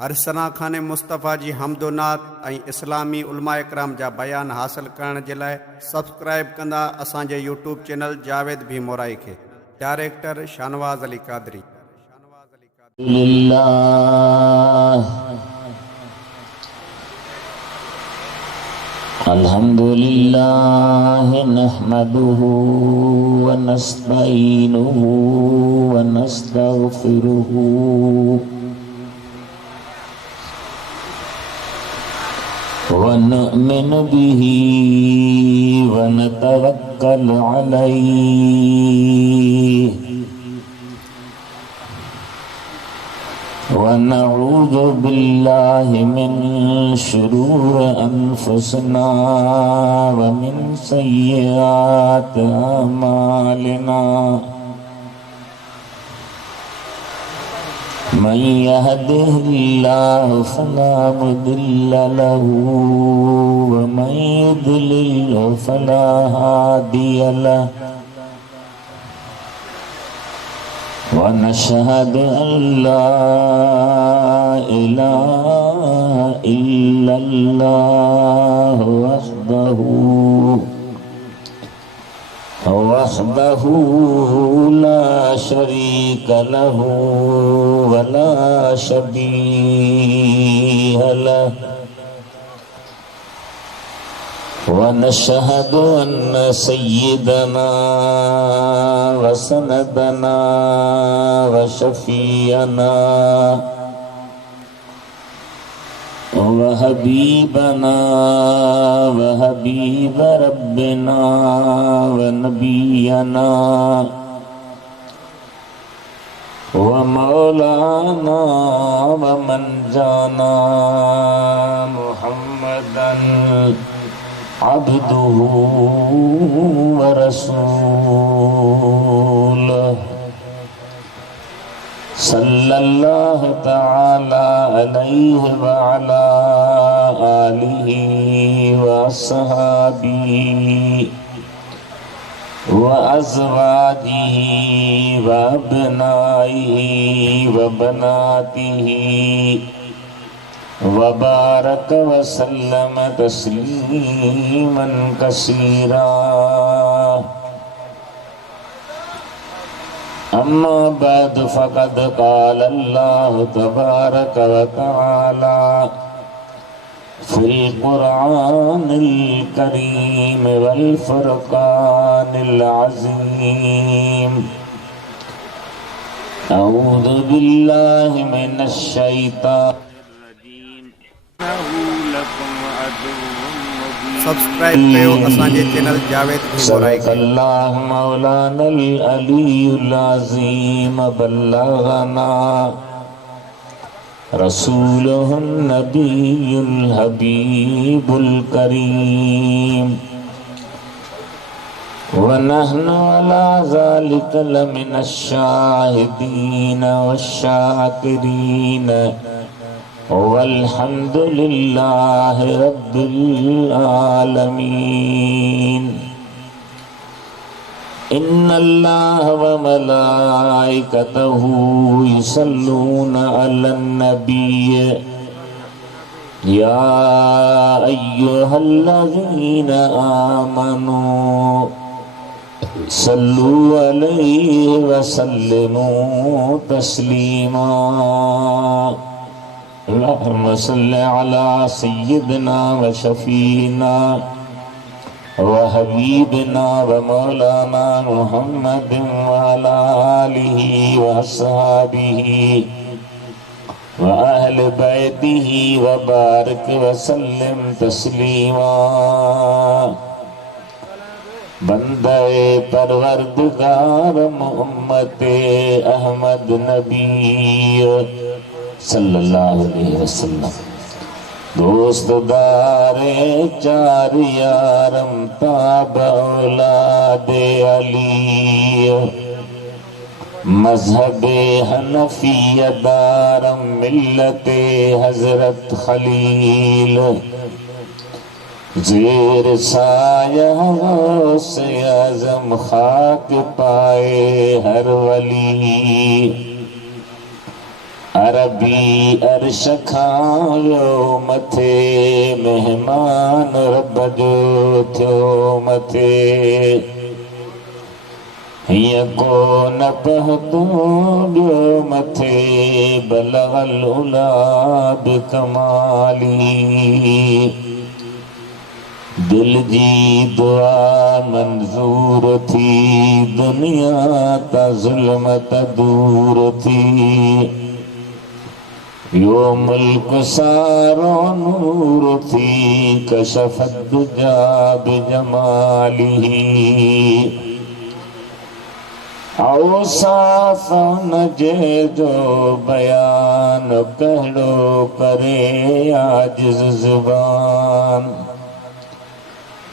हर सना खाने मुस्तफ़ा जी हमदोनात ऐं इस्लामी उलमा इकराम जा बयान हासिल करण जे लाइ सब्सक्राइब कंदा असांजे यूट्यूब चैनल जावेद भी मोराई खे। डायरेक्टर शानवाज़ अली कादरी। अल्हम्दुलिल्लाह नहमदुहु व नस्तईनुहु व नस्तगफिरुहु व नु'मिनु बिही व नतवक्कल अलैहि व नऊज़ु बिल्लाहि मिन शुरूरि अनफुसिना व मिन सय्यिआति अमालिना। मन यहदिहिल्लाहु फला मुदिल्ल लहु व मन युद्लिल्हु फला हादिय लहु। व नशहदु अल्ला इलाहा इल्लल्लाह वहदहु ला शरीक लहु व ला शबीह लहु। व नशहदु अन्न सय्यदना व सनदना व शफीअना व हबीबना व हबीब रब्बिना व नबीना व मौलाना व मन जाना मुहम्मदन अब्दुहु व रसूलुहु सल्लल्लाहु तआला अलैहि व अला आलिहि व अस्हाबिही व अज़वाजिही व अब्नाइही व बनातिही व बारक व सल्लम तस्लीमन कसीरा। अम्मा बाद फ़क़द क़ाल अल्लाहु तबारक व तआला फ़िल क़ुरआनिल करीम वल फ़ुरक़ानिल अज़ीम। अऊज़ु बिल्लाहि मिनश शैतानिर रजीम। सब्सक्राइब कयो असांजे चैनल जावेद भी मोराई खे। सल्लल्लाहु मौलानल अलीयुल अज़ीम बल्लगना रसूलुहुन नबियुल हबीबुल करीम व नहनु अला ज़ालिका लमिनश शाहिदीन वश्शाकिरीन वल्हम्दुलिल्लाहि रब्बिल आलमीन। इन्नल्लाह व मलाइकतहु युसल्लूना अलन नबिय्य या अय्युहल्लज़ीना आमनू सल्लू अलैहि व सल्लिमू तस्लीमा। अल्लाहुम्मा सल्लि अला सय्यिदिना व शफीना व हबीबिना व मौलाना मुहम्मदिन व अला आलिहि व अस्हाबिहि व अहलि बैतिहि व बारिक व सल्लिम तस्लीमा। बंदे परवरदिगार मोहम्मदे अहमद नबी सल्लल्लाहु अलैहि वसल्लम। दोस्त दारे चार यारम ताब औलादे अली मज़हबे हनफिया दारम मिल्लते हजरत खलील ज़ेर साया से आज़म खाक पाए हर वली अरबी अर्श खायो मथे, मेहमान रब जो थियो मथे। हीअं को न पहुतो ॿियो मथे, बलगल उला बिकमाली। दिल जी दुआ मंजूर थी, दुनिया ता ज़ुल्मत दूर थी। यो मुल्क सारो नूर थी, कशफत दुजा बिजमालिही। औसाफ न जे जो बयान, कहिड़ो करे आजिज़ ज़ुबान।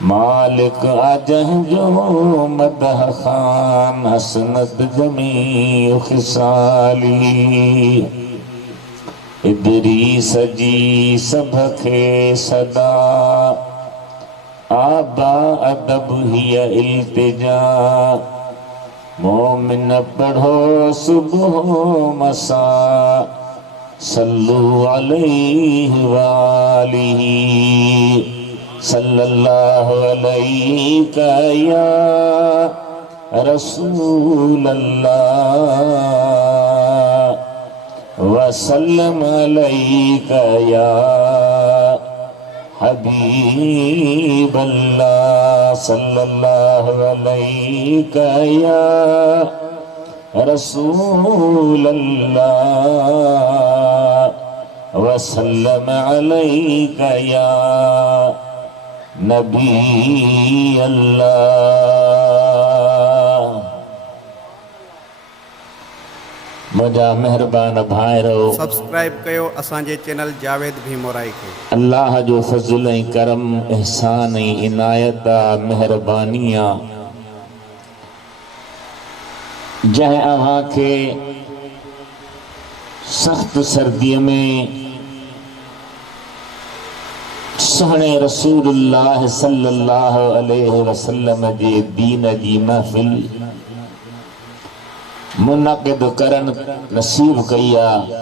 मालिक अजह जो मदह खान, हसनत जमी खिसाली। इदरीस जी सभ खे सदा, आबा अदब हिय इल्तिजा। मोमिन पढ़ो सुबह मसा, सल्लु अलैहि वालिही। सल्लल्लाहु अलैका या रसूल अल्लाह, वसल्लम अलैका या हबीब अल्लाह। सल्लल्लाहु अलैका या रसूल अल्लाह, वसल्लम अलैका या नबी अल्लाह। मुझा मेहरबान भाइरो, सब्सक्राइब कयो असांजे चैनल जावेद भीमोराई खे। अल्लाह जो फज़ल ऐं करम, एहसान ऐं इनायत मेहरबानी जंहिं अव्हां खे सख्त सर्दीअ में सोहणे रसूलुल्लाह सल्लल्लाहु अलैहि वसल्लम जे दीन जी महफ़िल मुनक़िद करण नसीब कई आहे।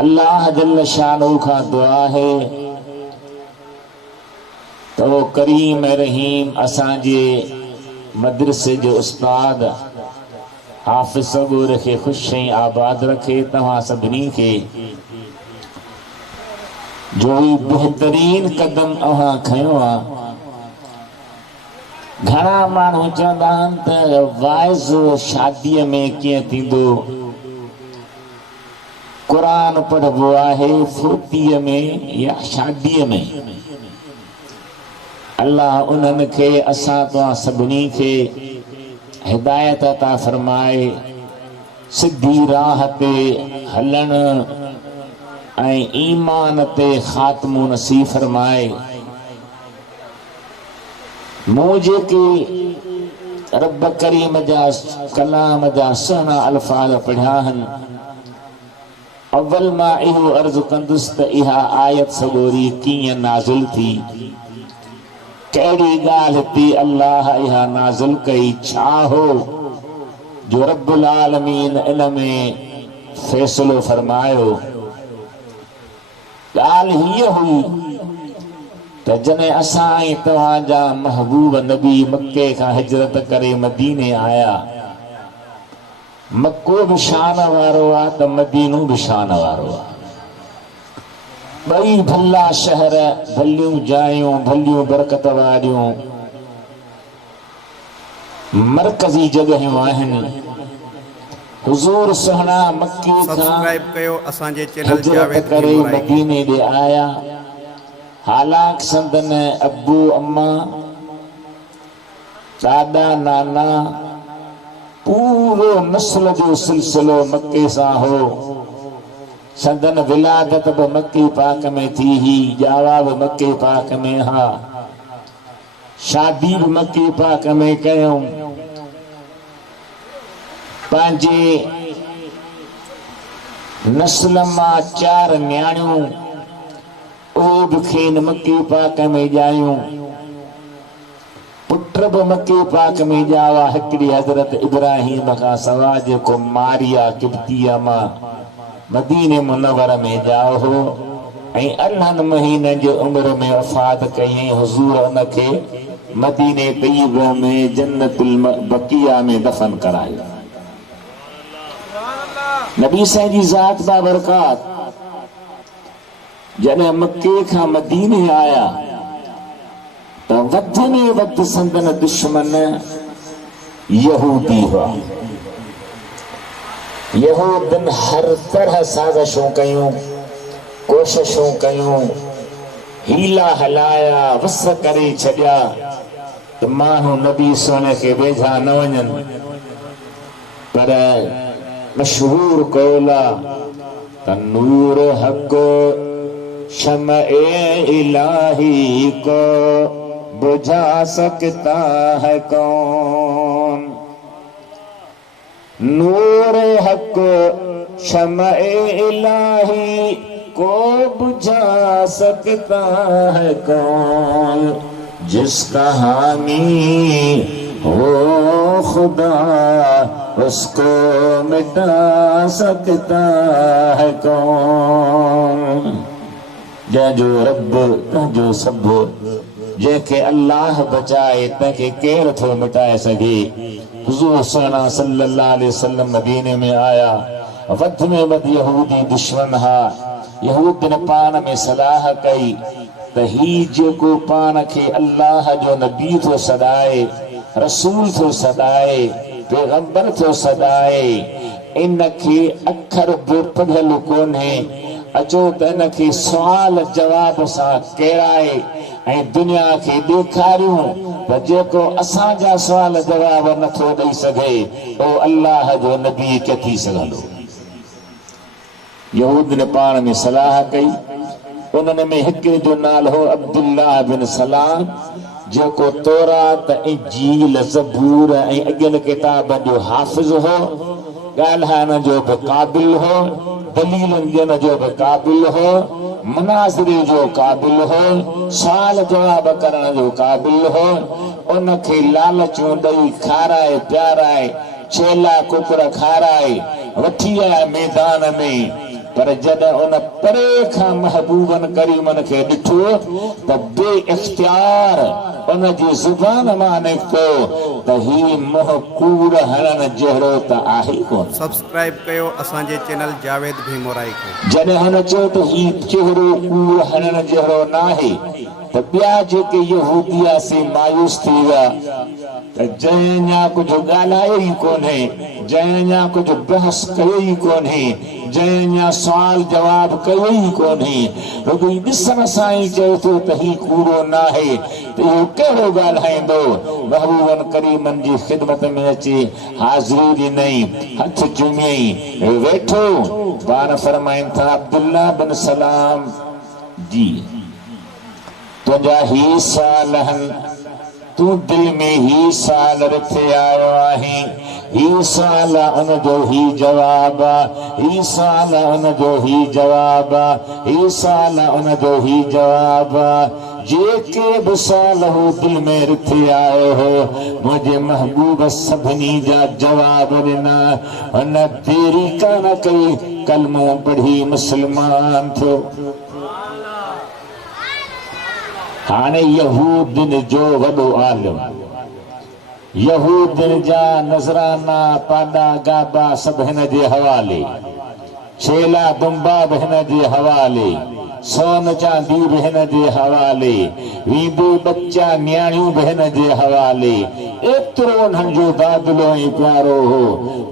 अल्लाह जल्ल शानो खां दुआ है तो करीम रहीम असांजे मदरसे जो उस्ताद हाफ़िज़ सबूर खे ख़ुश ऐं आबाद रखे। तव्हां सभिनी खे जो बेहतरीन कदम अव्हां खयो आहे। घणा माण्हू चवंदा आहिनि त वाइज़ शादीअ में कीअं थींदो, क़ुरान पढ़बो आहे फुर्तीअ में या शादीअ में। अल्लाह उन्हनि खे असां तव्हां सभिनी खे हिदायत अता फरमाए, सिधी राह ते हलण ऐं ईमान ते ख़ात्मो नसीब फरमाए। मूं जेके रब करीम जा कलाम जा सुहिणा अल्फाज़ पढ़िया आहिनि, अव्वल मां इहो अर्ज़ु कंदुसि त इहा आयत सगोरी कीअं नाज़िल थी, कहिड़ी ॻाल्हि थी अल्लाह इहा नाज़िल कई, छा हो जो रब्बुल आलमीन इन में फ़ैसिलो फरमायो। ॻाल्हि हीअ हुई त जॾहिं असां ऐं तव्हांजा महबूब नबी मके खां हिजरत करे मदीने आया, मको बि शान वारो आहे त मदीनो बि शान वारो आहे। ॿई भला शहर, भलियूं जायूं, भलियूं बरकत वारियूं मरकज़ी जॻहियूं आहिनि। हुज़ूर सुहिणा मक्के खां सब्सक्राइब कयो असांजे चैनल हिजरत जावेद करे भीमोराई खे। मदीने ॾे आया। हालांकि संदन अब्बू अम्मा, दादा नाना, पूरो नस्ल जो सिलसिलो मक्के सां हो। संदन विलादत बि मक्के पाक में थी ही, ॼावा बि मक्के पाक में हा, शादी बि मक्के पाक में कयूं। पंहिंजे नस्ल मां 4 न्याणियूं उहे बि खेनि मक्के पाक में ॼायूं। पुट पुट बि मके पाक में ॼावा हिकिड़ी हज़रत इब्राहिम खां सवाइ जेको मारिया किब्तिया मां मदीने मुनव्वर में ॼाओ हो ऐं 18 महीननि जे उमिरि में वफ़ात कयईं। हुज़ूर उनखे मदीने तय्यब में जन्नतुल बकिया में दफन करायो। नबी साईं जी ज़ात बाबरकात जॾहिं मके खां मदीने आया तो वध में वध संदन दुश्मन यहूदी हुआ। यहूदन हर तरह साज़िशूं कयूं, कोशिशूं कयूं, हीला हलाया, वस करे छॾिया त माण्हू नबी सोने के वेझा न वञनि। पर मशहूर कौला त नूर हक़ शम्अ-ए इलाही को बुझा सकता है कौन। नूर हक शम्अ-ए इलाही को बुझा सकता है कौन। जिसका हामी हो खुदा उसको मिटा सकता है कौन। जंहिंजो रब तंहिंजो सभु, जंहिंखे अल्लाह बचाए तंहिंखे केरु थो मिटाए सघे। हुज़ूर सल्लल्लाहु अलैहि वसल्लम मदीने में आया, वध में वध यहूदी दुश्मन हा। यहूदन पाण में सलाह कई त ही जेको पाण खे अल्लाह जो नबी थो सॾाए, रसूल थो सॾाए, पैगंबर थो सॾाए, इनखे अखर बि पढ़ियल कोन्हे। अचो त इनखे सुवाल जवाब सां केराए ऐं दुनिया खे ॾेखारियूं त जेको असांजा सुवाल जवाब नथो ॾेई सघे उहो अल्लाह जो नबी के थी सघंदो। यहूद ने पाण में सलाह कई। उन्हनि में हिकिड़े जो नालो हो अब्दुल्लाह बिन सलाम, जेको तौरात, इंजील, ज़बूर ऐं अॻियनि किताबनि जो हाफ़िज़ हो। ॻाल्हाइण जो बि क़ाबिल हो, दलील ॾियण जो बि क़ाबिल हो, मुनाज़िरे जो क़ाबिल हो, सुवाल जवाब करण जो क़ाबिल हो। उनखे लालचूं ॾेई खाराए प्याराए, छेला कुकर खाराए वठी आया मैदान में। पर जॾहिं उन परे खां महबूबन करीमन खे ॾिठो त बे इख्तियार उन जी ज़ुबान मां निकितो त ही मुंह कूड़ हणण जहिड़ो त आहे कोन। सब्सक्राइब कयो असांजे चैनल जावेद भीमोराई खे। जॾहिं हुन चयो त ही चेहरो कूड़ हणण जहिड़ो न आहे त ॿिया जेके यहूदिया से मायूस थी विया त जंहिं अञा कुझु ॻाल्हायो ई कोन्हे, जंहिं अञा कुझु बहस कयो ई कोन्हे, जंहिं अञा सुवाल जवाब कयो ई कोन्हे, रुॻो ॾिसण सां ई चए थो त ही कूड़ो न आहे त इहो कहिड़ो ॻाल्हाईंदो। महबूबन करीमन जी ख़िदमत में अची हाज़िरी ॾिनई, हथ चुमियई, वेठो। पाण फरमाइनि था अब्दुल्लाह बिन सलाम जी, तुंहिंजा ही साल आहिनि, तूं दिल में ही साल रखे आयो आहीं। ही साल उनजो ही जवाब, ही साल उनजो ही जवाब, ही साल उनजो ही जवाब। जेके बि साल हो दिल में रखे आयो हो, मुंहिंजे महबूब सभिनी जा जवाब ॾिना। हुन देरी कान कई, कलमो पढ़ी मुस्लमान थियो। हाणे यहूदन जो वॾो आलिम, यहूदन जा नज़राना पाॾा गाबा सभु हिन जे हवाले, छेला दुंबा बि हिन जे हवाले, सोन चांदी बि हिन जे हवाले, वीबो बच्चा न्याणियूं बि हिन जे हवाले। एतिरो उन्हनि जो दादिलो ऐं प्यारो हो।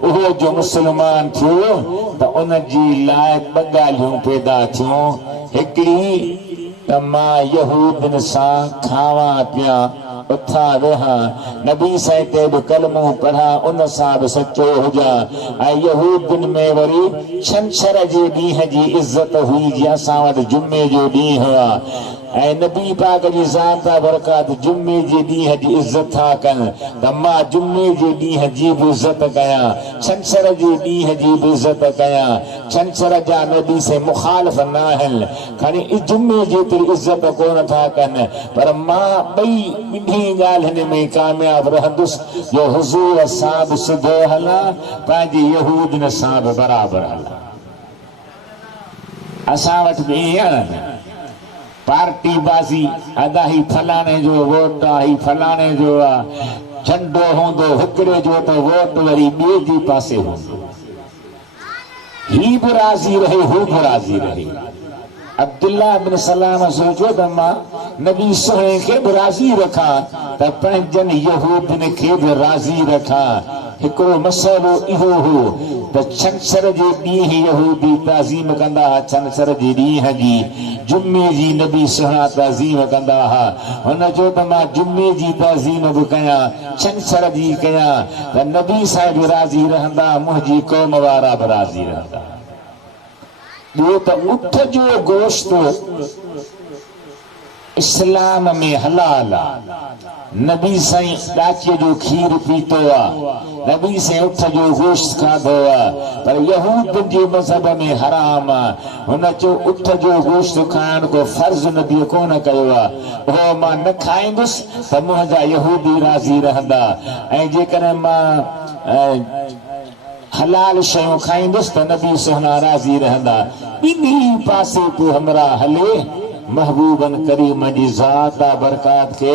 उहो जो मुस्लमान थियो त उन जी लाइ ॿ ॻाल्हियूं पैदा थियूं। हिकिड़ी त मां यहूदन सां खावां पिया, उथा वेहां, नबी साईं ते बि कलमो पढ़ा, उन सां बि सचो हुजां। ऐं यहूदन में वरी छंछर जे ॾींहं जी इज़त हुई, जीअं असां वटि जुमे जो ॾींहुं हुआ। ऐं नबी पाक जी ज़ात बरकात जुमे जे ॾींहं जी इज़त था कनि त मां जुमे जे ॾींहं जी बि इज़त कयां, छंछर जे ॾींहं जी बि इज़त कयां। छंछर जा नबी से मुखालिफ़ न आहिनि, खणी जुमे जेतिरी इज़त कोन था कनि, पर मां ॿिन्ही ॻाल्हियुनि में कामयाब रहंदुसि जो हुज़ूर सां बि सिधो हलां, पंहिंजे यहूदियुनि सां बि बराबरि हलां। असां वटि बि ईअं पार्टी बाज़ी, अदा ही फलाणे जो वोट आहे, ही फलाणे जो आहे, झंडो हूंदो हिकिड़े जो त वोट वरी ॿिए जे पासे हूंदो, ही बि राज़ी रहे हू बि राज़ी रहे। अब्दुल्लाह बिन सलाम सोचियो त मां नबी सुहिणे खे बि राज़ी रखां त पंहिंजनि यहूदियुनि खे बि राज़ी रखां। हिकिड़ो मसइलो इहो हो त छंछर जे ॾींहुं यहूदी ताज़ीम कंदा हुआ, छंछर जे ॾींहं जी, जुमे जी नबी सुहिणा ताज़ीम कंदा हुआ। हुन चयो त मां जुमे जी ताज़ीम बि कयां, छंछर जी कयां त नबी साहिब राज़ी रहंदा, मुंहिंजी क़ौम वारा बि राज़ी रहंदा। ॿियो त उठ जो गोश्त इस्लाम में हलाल आहे। नबी साईं ॾाचीअ जो खीर पीतो आहे, नबी साईं उठ जो गोश्त खाधो आहे, पर यहूद जे मज़हब में हराम आहे। हुन चयो उठ जो गोश्त खाइण को फर्ज़ नबी कोन कयो आहे, उहो मां न खाईंदुसि त मुंहिंजा यहूदी राज़ी रहंदा, ऐं जेकॾहिं मां हलाल शयूं खाईंदुसि त नबी सुहिणा राज़ी रहंदा। ॿिन्ही पासे तूं हमरा हले, महबूबन करीम जी ज़ात बरकात के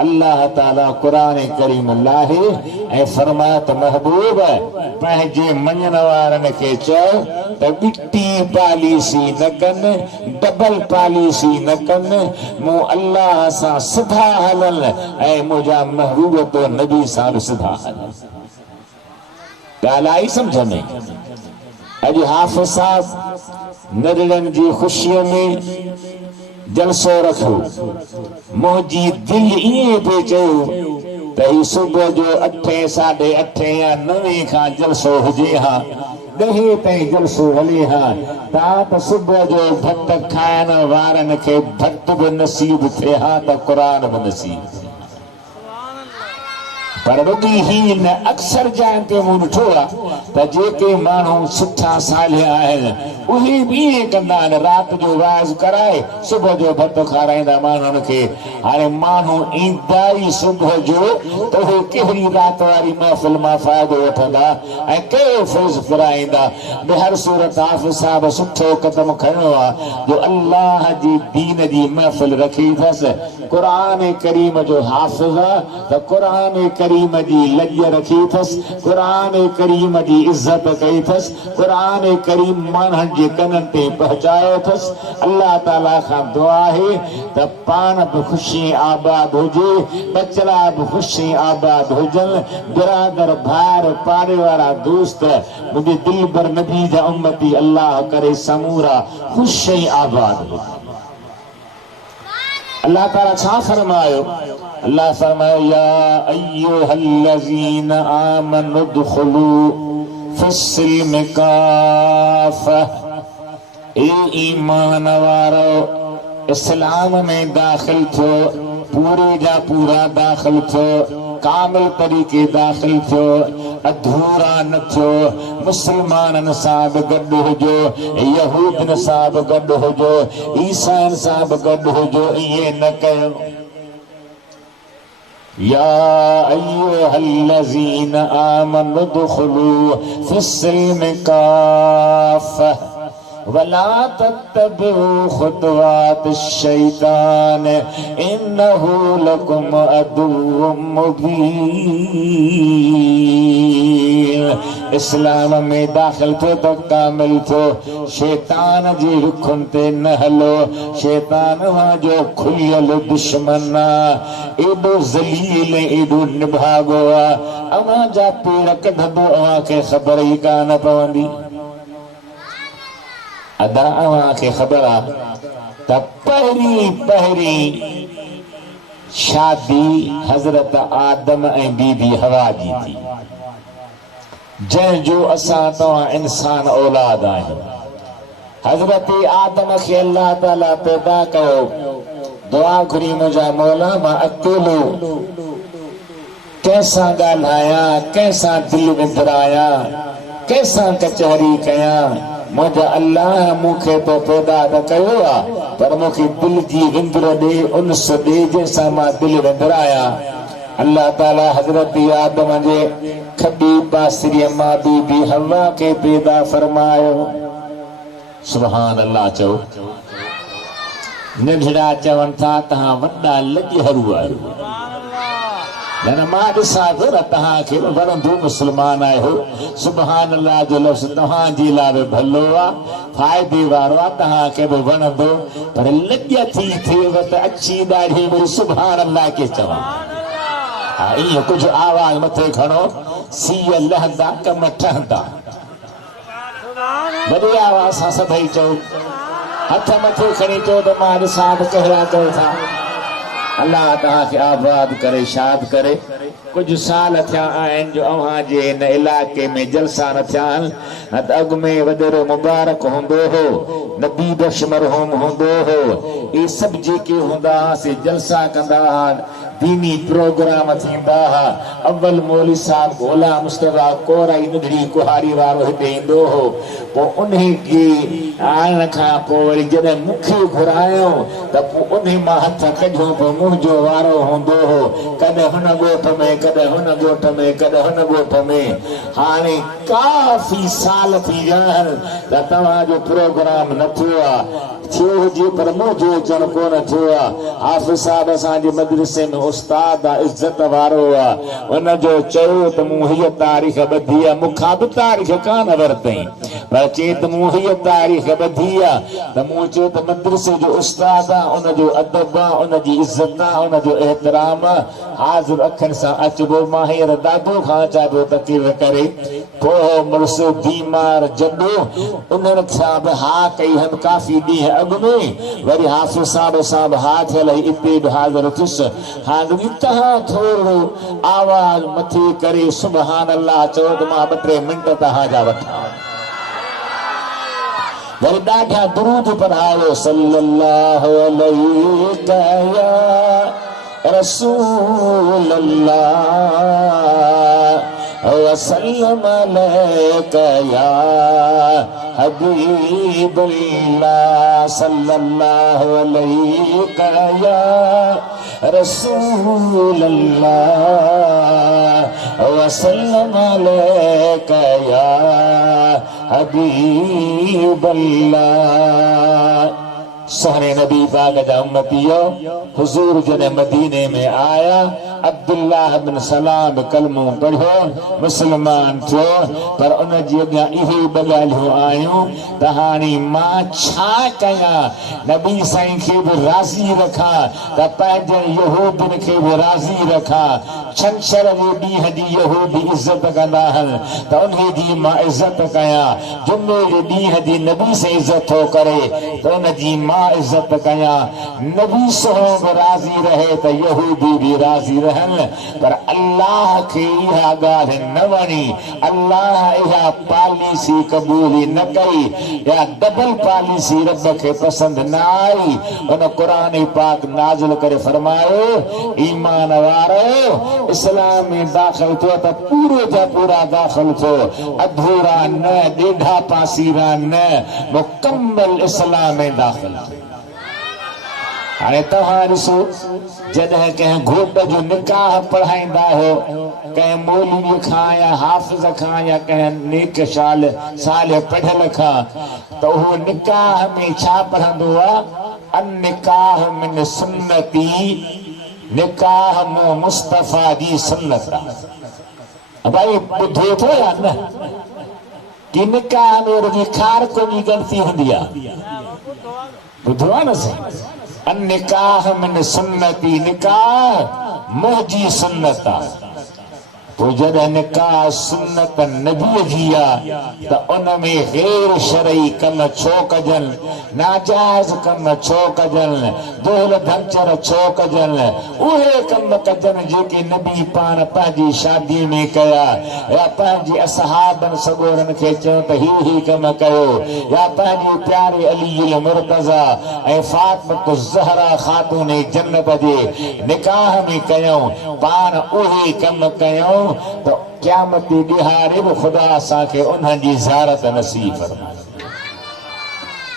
अल्लाह ताला कुरान करीम लाहे ऐं फरमाया त महबूब पंहिंजे मञण वारनि खे चओ त ॿिटी पॉलिसी न कनि, डबल पॉलिसी न कनि, मूं अल्लाह सां सिधा हलनि ऐं मुंहिंजा महबूब तो नबी सां बि सिधा हलनि। ॻाल्हि आई सम्झ में? अॼु हाफ़िज़ साहब नरड़नि जी ख़ुशीअ में जलसो रखो, मुंहिंजी दिलि ईअं पिए चयो त ही सुबुह जो 8, साढे 8 या 9 खां जलसो हुजे हा, 10 ताईं जलसो हले हा, तव्हां त सुबुह जो भट खाइण वारनि खे भट बि नसीब थिए हा त क़ुरान बि नसीब। पर वॾी ही न अक्सर जाइनि ते मूं ॾिठो आहे त जेके माण्हू सुठा सालिया आहिनि उहे बि ईअं कंदा आहिनि, राति जो वाइज़ कराए सुबुह जो भर्तो खाराईंदा माण्हुनि खे। हाणे माण्हू ईंदा ई सुबुह जो त उहे कहिड़ी राति वारी महफ़िल मां फ़ाइदो वठंदा ऐं कहिड़ो फैज़ फुराईंदा। ॿीहर सूरत हाफ़िज़ साहिब सुठो क़दम खयो आहे जो अल्लाह जी दीन जी महफ़िल रखी अथसि, क़ुरान करीम जो हाफ़िज़ आहे त क़ुरान करीम जी लॼ रखी अथसि, क़ुरान करीम जी इज़त कई अथसि, क़ुरान करीम माण्हुनि जे कननि ते पहुचायो अथसि। अल्लाह ताला खां दुआ आहे त पाण बि ख़ुशी आबाद हुजे, बचड़ा बि ख़ुशी आबाद हुजनि, बिरादर भाइर पाड़े वारा दोस्त मुंहिंजे दिल भर नबी जा उम्मती अल्लाह करे समूरा ख़ुशी आबाद हुजे। अल्लाह ताला छा फरमायो? अल्लाह फरमायो या अय्युहल्लज़ीना आमनु दुखुलू फिस्सिल्मि काफ़ा, ए ईमान वारो इस्लाम में दाखिल थियो, पूरे जा पूरा दाखिल थियो, कामिल तरीके दाखिल थियो, अधूरा न थियो। मुसलमाननि सां बि गॾु हुजो, यहूदनि सां बि गॾु हुजो, ईसाइनि सां बि गॾु हुजो, ईअं न कयो। या अय्युहल्लज़ीना आमनु दुखुलू फिस्सिल्मि काफ़ा वला तत्तबिउ खुतवात शैतान इन्नहु लकुम अदुव्वुम मुबीन। इस्लाम में दाखिल थियो त कामिल थियो, शैतान जे रुखुनि ते न हलो, शैतान जो खुलियल दुश्मन आहे, एॾो ज़लील एॾो निभागो आहे, अवां जा पेर कढंदो अवां खे ख़बर ई कान पवंदी। अदा अवां खे ख़बर आहे त पहिरीं शादी हज़रत आदम ऐं बीबी हवा जी थी, जंहिंजो असां तव्हां इंसान औलाद आहियूं। हज़रत आदम खे अल्लाह ताला पैदा कयो, दुआ घुरी मुझा मौला मां अकेलो कैसा ॻाल्हाया कैसा दिल विंदराया कैसा कचहरी कया मुझा अल्लाह मूंखे तो पैदा न कयो आहे पर मूंखे दिल जी विंदर ॾे उनस ॾे जंहिंसां मां दिल विंदराया। अल्लाह ताला हजरत आदम जे खबी पासरीअ मां बीबी हवा खे पैदा फरमायो। सुभान अल्लाह। चओ नंढड़ा चवनि था तव्हां वॾा लॼहरू आहियो। न मां ॾिसां थो न तव्हांखे वणंदो मुस्लमान आहियो। सुभान अल्लाह जो लफ़्ज़ तव्हांजे लाइ बि भलो आहे फ़ाइदे वारो आहे तव्हांखे बि वणंदो पर लॼ थी थिएव त अची ॾाढी वरी सुभान अल्लाह खे चवां। हा ईअं कुझु आवाज़ मथे खणो सीअ लहंदा कम ठहंदा। वॾी आवाज़ सां सभई चओ हथ मथे खणी चओ त मां ॾिसां त कहिड़ा चओ था। अल्लाह तव्हांखे आबाद करे शाद करे। कुछ साल थिया आहिनि जो अव्हां जे हिन इलाइक़े में जलसा न थिया आहिनि। न त अॻु में वॾेरो मुबारक हूंदो हो नबी बख्श मरहूम हूंदो हो इहे सभु जेके हूंदा हुआसीं जलसा कंदा हुआ दीनी प्रोग्राम थींदा हुआ। अव्वल मौलवी साहब गोला मुस्तफा कोराई नंढड़ी कुहाड़ी वारो हिते ईंदो हो पोइ उन्ही खे आणण खां पोइ वरी जॾहिं मूंखे घुरायो त पोइ उन्ही मां हथ कढियो पोइ मुंहिंजो वारो हूंदो हो कॾहिं हुन ॻोठ में कॾहिं हुन ॻोठ में कॾहिं हुन ॻोठ में। हाणे काफ़ी साल थी विया आहिनि त तव्हांजो प्रोग्राम न थियो आहे थियो हुजे पर मुंहिंजो अचणु कोन थियो आहे। हाफ़िज़ साहब असांजे मदरसे में उस्ताद आहे इज़त वारो आहे हुनजो चयो त मूं हीअ तारीख़ ॿधी आहे मूंखां बि तारीख़ कान वरितई पर चए त मूं हीअ तारीख़ ॿधी आहे त मूं चयो त मदरसे जो उस्ताद आहे उनजो अदब आहे उनजी इज़त आहे उनजो एतिराम आहे हाज़िर अखियुनि सां अचिबो। मां हींअर दादो खां अचां पियो तकलीफ़ करे पोइ मुड़ुस बीमार जॾो उन्हनि सां बि हा कई हन काफ़ी ॾींहं अॻु में वरी हाफ़िज़ साहब सां बि हा थियल हिते बि हाज़िर थियुसि। हाणे तव्हां थोरो आवाज़ मथे करे सुभान अल्लाह चओ त मां 2-3 मिंट तव्हांजा वठां। वरी ॾाढा दुरूद पढ़ायो सल्लल्लाहु अलैहि रसूल अल्लाह वसल्लम अलैका या हबीब अल्लाह सल्लल्लाहु अलैका या रसूल अल्लाह वसल्लम अलैका या हबीब अल्लाह। सहरे नबी पाक जा उम्मतियो हुजूर जॾहिं मदीने में आया अब्दुल्लाह बिन सलाम कलमो पढ़ियो मुस्लमान थियो पर उन जी अॻियां इहे ॿ ॻाल्हियूं आयूं त हाणे मां छा कयां नबी साईं खे बि राज़ी रखां त पंहिंजे यहूदियुनि खे बि राज़ी रखां। छंछर जे ॾींहं जी यहूदी इज़त कंदा आहिनि त उन जी मां इज़त कयां। जुमे जे ॾींहं जी नबी से इज़त थो करे त उन जी मां इज़त कयां। नबी सोहो बि राज़ी रहे त यहूदी बि राज़ी रहनि पर अल्लाह खे इहा ॻाल्हि न वणी अल्लाह इहा पॉलिसी क़बूल न कई या डबल पॉलिसी रब खे पसंदि न आई। उन क़ुरान पाक नाज़िल करे फरमायो ईमान वारो इस्लाम में दाख़िल थियो त पूरो जा पूरा दाख़िल थियो अधूरा न ॾेढा पासीरा न मुकम्मल इस्लाम में दाख़िल। हाणे तव्हां ॾिसो जॾहिं कंहिं घोट जो निकाह पढ़ाईंदा हो कंहिं मौलवी खां या हाफ़िज़ खां या कंहिं नेक साल पढ़ियल खां त उहो निकाह में छा पढ़ंदो आहे अन निकाह मिन सुन्नती निकाह मो मुस्तफ़ा जी सुन्नत आहे। भाई ॿुधो थो या न कि निकाह में रुॻी खार कोई ग़लती हूंदी आहे ॿुधो आहे न सही अन निकाह मिन सुन्नती निकाह मुंहिंजी सुन्नत आहे। तो जॾहिं निकाह सुन्नत नबी जी आहे त उन में गैर शरई कम छो कजनि, नाजाइज़ कम छो कजनि, दोहल धंचर छो कजनि, उहे कम कजनि जेके नबी पाण पंहिंजी शादी में कया, या पंहिंजे असहाबनि सगोरनि खे चयो त ही कम कयो, या पंहिंजे प्यारे अली मुर्तज़ा ऐं फातिमा ज़हरा खातून जन्नत जे निकाह में कयूं, पाण उहे कम कयूं तो क़यामती ॾिहाड़े बि ख़ुदा असांखे उन्हनि जी ज़ियारत नसीब फरमाए।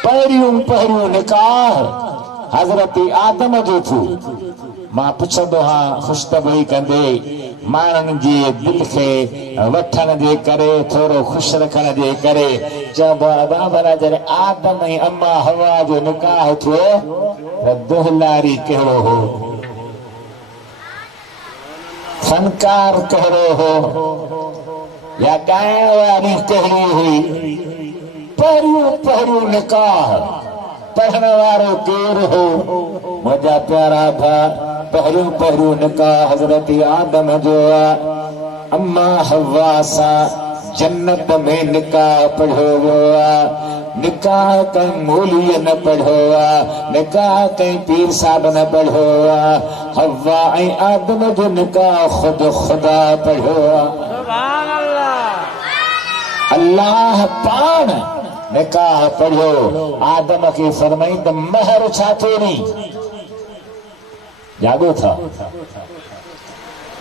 पहिरियों निकाह हज़रत आदम जो थियो। मां पुछंदो हाँ ख़ुशतबई कंदे माण्हुनि जे दिलि खे वठण जे करे, थोरो ख़ुशि रखण जे करे चइबो आहे बाबा जॾहिं आदम ऐं अम्मा हवा जो निकाह थियो त दुहलारी कहिड़ो हो, फनकार कहिड़ो हो, या ॻाइण वारी कहिड़ी हुई। पहिरियों निकाह पढ़ण वारो केरु हो? मुंहिंजा प्यारा भाउ, पहिरियों निकाह हज़रत आदम जो आहे। अम्मा हवा सां जन्नत में निकाह पढ़ियो वियो आहे। निकाह कंहिं मौलवीअ न पढ़ियो आहे, निकाह कंहिं पीर साहिब न पढ़ियो आहे। हवा ऐं आदम जो निकाह ख़ुदा पढ़ियो आहे। अल्लाह पाण निकाह पढ़ियो। आदम खे फरमाई त महर छा थोड़ी जागो था।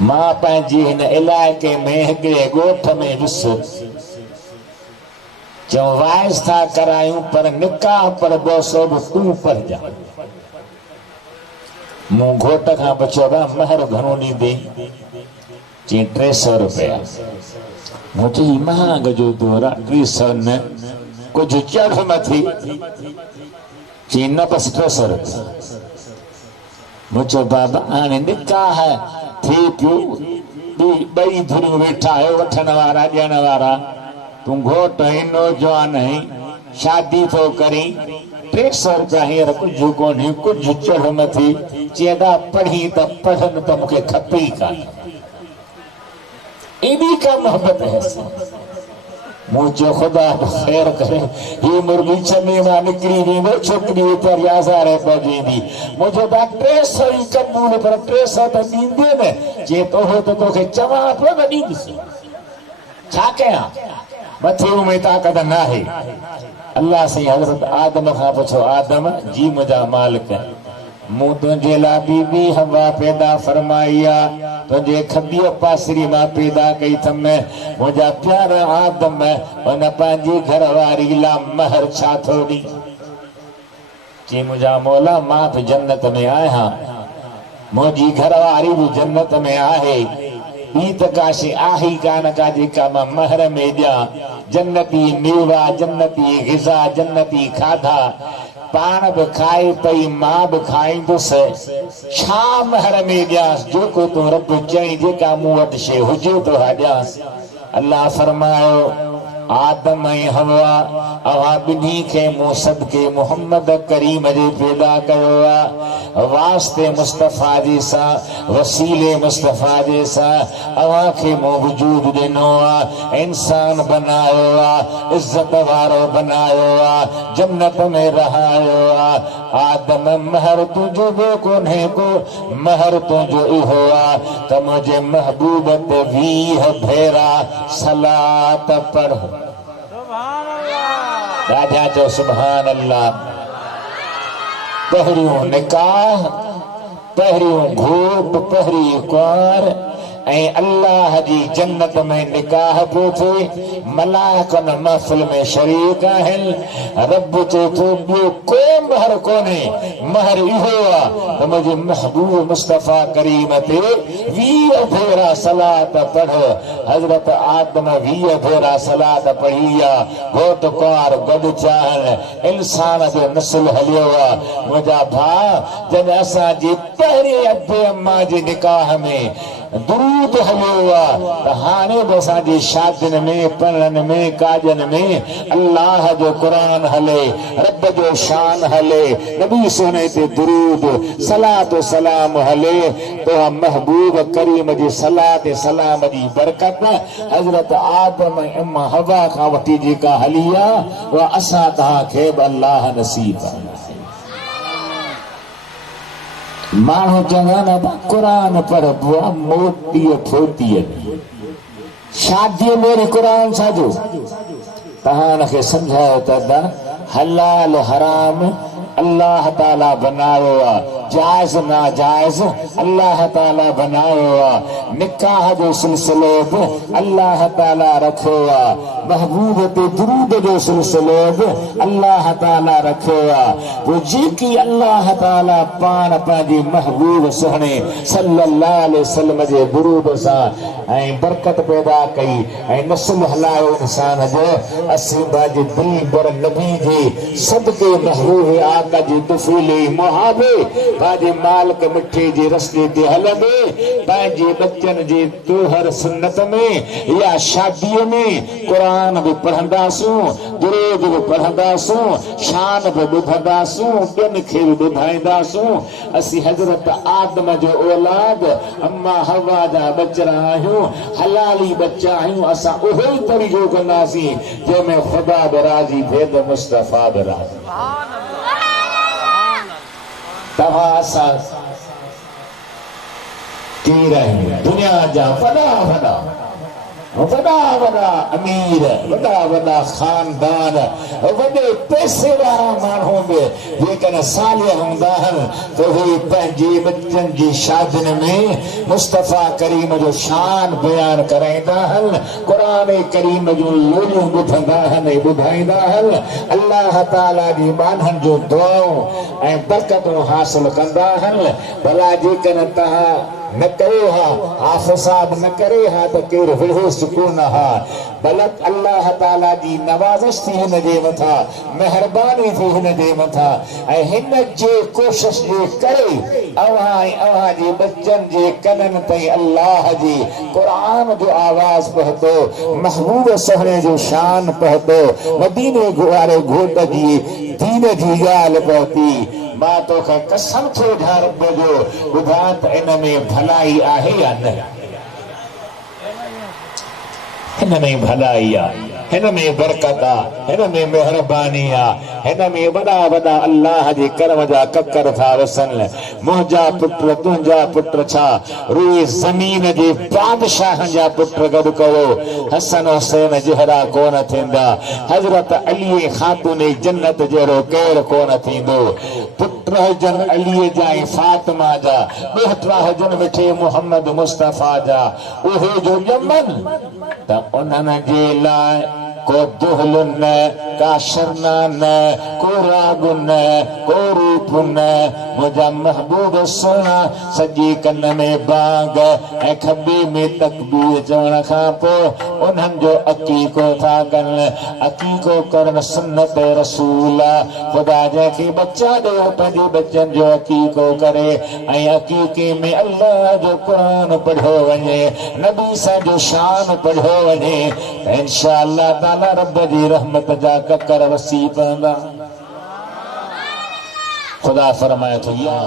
मां पंहिंजे हिन इलाइक़े में हिकिड़े ॻोठ में वियुसि, चऊं वाइस था करायूं पर निकाह पढ़बो सो बि तूं पढ़जा। मूं घोट खां पुछियो महर घणो ॾींदे? चई 300 रुपया। मूं चई महांग जो दौर आहे, 300 न कुछ चढ़ मथी। चई न बस 300 रुपया। मुझे बाबा हाणे निकाह थी पियो, ॿई धुरियूं वेठा आहियो, वठण वारा ॾियण वारा। तूं घोट आहीं, नौजवान आहीं, शादी थो करीं, 300 रुपया हींअर कुझु कोन्हे, कुझु चढ़ मथी। चएदा पढ़ी त पढ़नि त मूंखे खपे ई कान। एॾी का मोहबत है। मूं चयो ख़ुदा ख़ैर करे, ही मुर्गी छमे मां निकिरी वेंदो, छोकिरी ऊपर आज़ार पइजी। मुंहिंजो 300 ई कबूल, पर 300 त ॾींदे न। जे तोहो त तोखे चवां पियो न ॾींदुसि, छा कयां? मथे में ताक़त न आहे। अल्लाह से हज़रत आदम खां पुछो, आदम जी मुंहिंजा मालिक, मूं तुंहिंजे लाइ बीबी हवा पैदा फरमाई आहे, तुंहिंजे खॿीअ पासरी मां पैदा कई थम। मुंहिंजा प्यारा आदम, हुन पंहिंजी घरवारी लाइ महर छा थो ॾी? चई मुंहिंजा मौला मां बि जन्नत में आहियां, मुंहिंजी घरवारी बि जन्नत में आहे, ॿी त काशे आहे कान का जेका मां महर में ॾियां। जन्नती मेवा, जन्नती ग़िज़ा, जन्नती खाधा पाण बि खाए पई, मां बि खाईंदुसि, छा महर में ॾियांसि? जेको तूं रब चई, जेका मूं वटि शइ हुजे तो ॾियांसि। अल्लाह फरमायो, आदम ऐं हवा अवां ॿिन्ही खे मूं सदके मोहम्मद करीम जे पैदा कयो आहे। वास्ते मुस्तफ़ा जे सां, वसीले मुस्तफ़ा जे सां अवां खे मूं वजूद ॾिनो आहे, इंसान बनायो आहे, इज़त वारो बनायो आहे, जन्नत में रहायो आहे। आदम महर तुंहिंजो ॿियो कोन्हे को, महर तुंहिंजो इहो आहे त मुंहिंजे महबूब ते 20 भेरा सलात पढ़। राजा चो सुभान अल्लाह। पहिरियों निकाह, पहिरियों घोट, पहिरीं कुंवार ऐं अल्लाह जी जन्नत में निकाह पियो थिए। मलाइकन महफ़िल में शरीक आहिनि। रब चए थो ॿियो को महर कोन्हे, महर इहो आहे त मुंहिंजे महबूब मुस्तफ़ा करीम ते 20 भेरा सलात पढ़। हज़रत आदम 20 भेरा सलात पढ़ी आहे। घोट कुंवार गॾु थिया आहिनि, इंसान जो नस्ल हलियो आहे। मुंहिंजा भाउ, जॾहिं असांजी पहिरें अबे अम्मा जे निकाह में दुरूद हलियो आहे त हाणे बि असांजी शादियुनि में पढ़नि में काजनि में अल्लाह जो क़ुरान हले, रब जो शान हले, नबी सोने ते दुरूद सलात सलाम हले तो महबूब करीम जी सलात सलाम जी बरकत हजरत आदम अम्मा हवा खां वठी जेका हली आहे उहा असां तव्हांखे बि अल्लाह नसीब आहे। माण्हू चङा न क़ुरान पढ़बो आहे मोतीअ फोतीअ में, शादीअ में क़ुरान साजो तव्हां हुनखे सम्झायो त हलाल हराम अल्लाह ताला बनायो आहे, जायज़ नाजायज़ अल्लाह ताला बनायो आहे, निकाह जो सिलसिलो बि अल्लाह ताला रखियो आहे, महबूब ते दुरूद जो सिलसिलो बि अल्लाह ताला रखियो आहे। पोइ जेकी अल्लाह ताला पाण पंहिंजी महबूब सुहिणे सल्लल्लाहु अलैहि वसल्लम जे दुरूद सां ऐं बरकत पैदा कई ऐं नस्ल हलायो इंसान जो, असीं पंहिंजी दिल बर नबी जे सदके महबूब आका जी तुफीले मुहाबे पंहिंजे मालिक मिठे जे रस्ते ते हलंदे पंहिंजे बच्चनि जे तोहर सुन्नत में या शादीअ में क़ुरान बि पढ़ंदासूं, दुरूद बि पढ़ंदासूं, शान बि ॿुधंदासूं, ॿियनि खे बि ॿुधाईंदासूं। असीं हज़रत आदम जो औलाद अम्मा हवा जा बचड़ा आहियूं, हलाली बच्चा आहियूं। असां उहो ई तरीक़ो कंदासीं जंहिंमें ख़ुदा बि राज़ी थिए त मुस्तफ़ा बि राज़ी। तव्हां असां केर आहियूं? दुनिया जा वॾा वॾा अमीर, वॾा खानदान, वॾे पैसे वारा माण्हू बि जेकॾहिं सालिह हूंदा आहिनि त उहे पंहिंजे बच्चनि जी शादियुनि में मुस्तफ़ा करीम जो शान बयान कराईंदा आहिनि, क़ुरान करीम जूं लोलियूं ॿुधंदा आहिनि, ॿुधाईंदा आहिनि, अल्लाह ताला जी बाननि जूं दुआऊं ऐं बरकतूं हासिल कंदा आहिनि। भला जेकॾहिं तव्हां न कयो हा, हाफ़िज़ साहब न करे हा त केरु विढ़ो सुकून हा। बलक अल्लाह ताला जी नवाज़श थी हिन जे मथां, महिरबानी थी हिन जे मथां ऐं हिन जे कोशिश जे करे अव्हां जे बच्चनि जे कननि ताईं अल्लाह जी क़ुरान जो आवाज़ पहुतो, महबूब सुहिणे जो शान पहुतो, मदीने वारे घोट जी दीन जी ॻाल्हि पहुती। मां तोखे कसम थो ॾियां रब जो, ॿुधा त इन में भलाई आहे या न? हिन में भलाई आहे, हिन में बरकत आहे, हिन में मेहरबानी आहे, हिन में वॾा अल्लाह जे करम जा ककर था वसनि। मुंहिंजा पुट तुंहिंजा पुट छा रुए ज़मीन जे बादशाहनि जा पुट गॾु कयो, हसन हुसैन जहिड़ा कोन थींदा, हज़रत अली ख़ातून जन्नत जहिड़ो केरु कोन थींदो। पुट हुजनि अलीअ जा ऐं फातिमा जा, ॾोहिटा हुजनि मिठे मुहम्मद मुस्तफ़ा जा, उहे जो ॼमनि त उन्हनि जे लाइ को दुहल न, का शरना न, को राग न, को रूप न। मुंहिंजा महबूब सोना सॼे कन में बाग ऐं खॿे में तकबीर चवण खां पोइ उन्हनि जो अकीको था कनि। अकीको करणु सुन्नत रसूल आहे। ख़ुदा जंहिंखे बच्चा ॾियो पंहिंजे बच्चनि जो अकीको करे ऐं अकीके में अल्लाह जो क़ुरान पढ़ियो वञे, नबी सां जो शान पढ़ियो वञे, इंशा अल्लाह ताला रब जी रहमत जा ककर वसी पवंदा। खुदा फरमाए थो या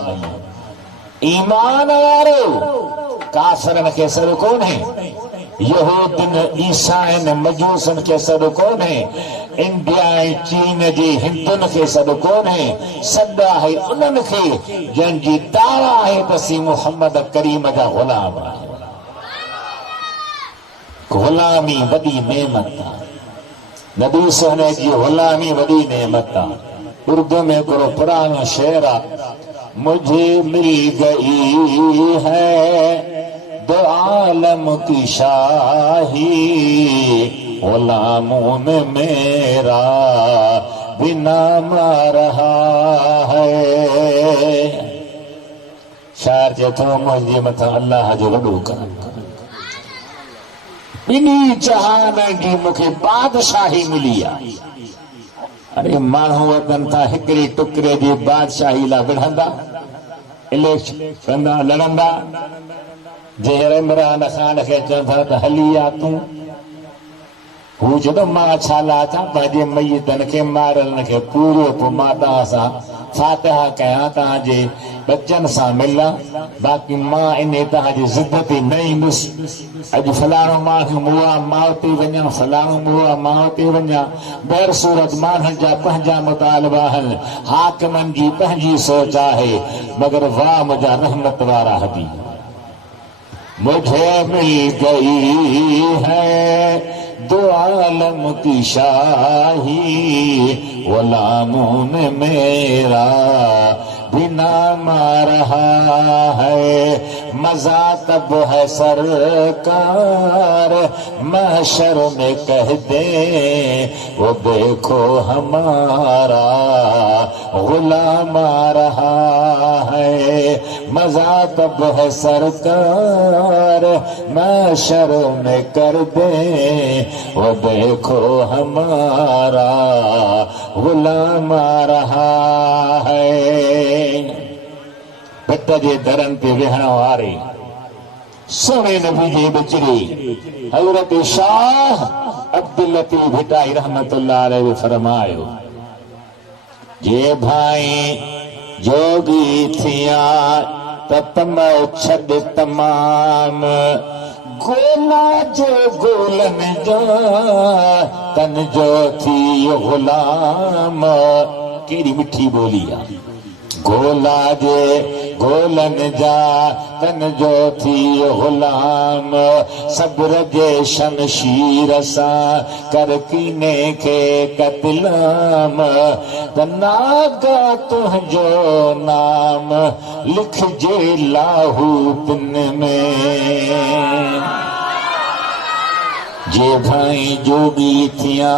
ईमान वारो काफ़िरनि खे सॾु कोन्हे, यहूदियुनि ईसाइनि मजूसनि खे सॾु कोन्हे, इंडिया ऐं चीन जे हिंदुनि खे सॾु कोन्हे, सॾु आहे उन्हनि खे जंहिंजी दावा आहे त असीं मुहम्मद करीम जा ग़ुलाम आहियूं। ग़ुलामी वॾी नेमत आहे, नबी सोने जी ग़ुलामी वॾी नेमत आहे। उर्दू में हिकिड़ो पुरानो शेर आहे, मुझे मिल गई है दो आलम की शाही, ग़ुलामों में मेरा भी नाम आ रहा है। शायर चए थो मुंहिंजे मथां अल्लाह जो वॾो करम, ॿिन्ही जहाननि जी मूंखे बादशाही मिली आहे। अरे माण्हू वधनि था हिकिड़े टुकड़े जी बादशाही लाइ विढ़ंदा, इलेक्शन कंदा, लड़ंदा, जंहिं इमरान ख़ान खे चवनि था त हली आ तूं, हू चवंदो मां छा लाचां पंहिंजे मय्यतनि खे मारियलनि खे पूरो, पोइ मां तव्हां सां फातिहा कयां, तव्हांजे बच्चनि सां मिलां, बाक़ी मां इन तव्हांजी ज़िद ते न ईंदुसि। अॼु फलाणो माण्हू मुआ मां उते वञा, फलाणो मुआ मां उते वञा। ॿेर सूरत माण्हुनि जा पंहिंजा मुतालबा आहिनि, हाकिमनि जी पंहिंजी सोच आहे, मगर वाह मुंहिंजा रहमत वारा हबीब, मुझे मिल गई है दो आलम की शाही, गुलामों में मेरा भी नाम आ रहा है। मजा तब है सरकार महशर में कह दे, वो देखो हमारा गुलाम आ रहा है। मजा तब है सरकार महशर में कर दे, वो देखो हमारा गुलाम आ रहा है। भट जे दरन ते वेहण वारे सोने नबी जे बचड़े हज़रत शाह अब्दुल लतीफ भिटाई रहमतुल्लाह अलैहि फरमायो, जे भाई जोगी थिया त तम छॾ तमाम, गोला जे गोलन जा तन जो थी गुलाम। केड़ी मिठी बोली आ, गोला जे गोलन जा तन जो थी गुलाम, सब्र जे शमशीर सां कर कीने खे कतलाम, त नागा तुंहिंजो नाम लिखजे लाहूतिन में। जे भाई जोगी थिया